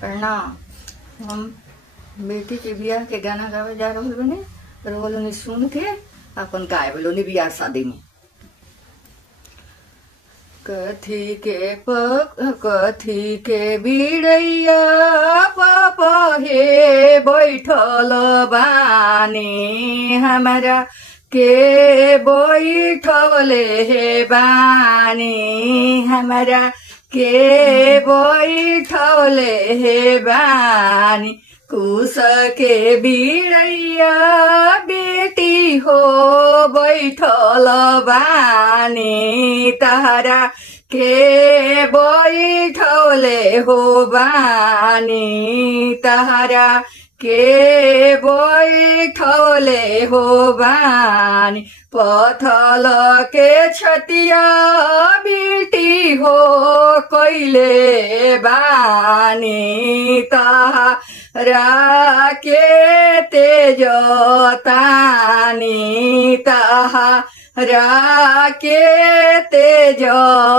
प्रणाम। हम बेटी के बियाह के गाना गावे जा रहल बने, रोलोनी सुन के अपन गाय बोलोनी बियाह शादी में। कथी के बिड़ैया पापा हे बैठल बानी, हमारा के बैठले हे बानी, हमारा के बैठले हे बानी। कुश के बिड़ैया बेटी हो बैठल बानी, तारा के बैठले हो बानी, तारा के बैठले हो बानी। पथल के छतिया बेटी हो कैले बानी, तारा के तेजतानी, तारा के तेज